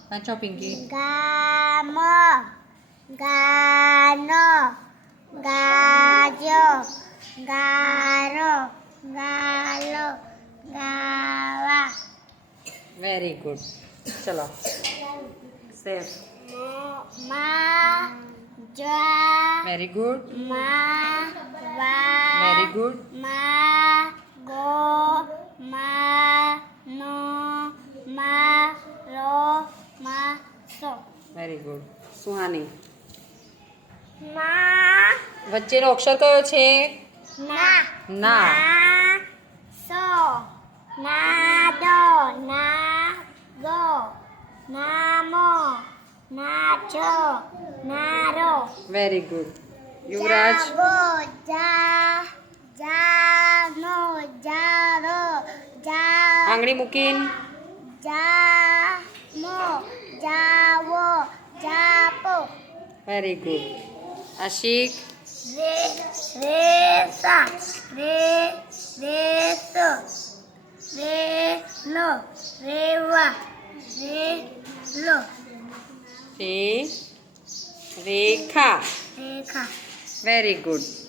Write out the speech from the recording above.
વાંચો પિંકી. ગામ ગાનો ગાજો ગારો ગાલો ગાવા. Very good. ચલો સેફ. મા જા વેરી ગુડ. મા વા વેરી ગુડ. મા ગો મા નો મા રો મા સો. Very good. સુહાની. મા વચ્ચેનો અક્ષર કયો છે? ના ના. સો નાદો નાગો નામો નાચો નારો. Very good. યુવરાજ. જાગો જા જાનો જારો જા આંગળી મૂકીને. જામો જાવો જાપો. Very good. આશિક. રે રેસા રે રેસો રેલો રેવા રેલો રેખા. રેખા. Very good.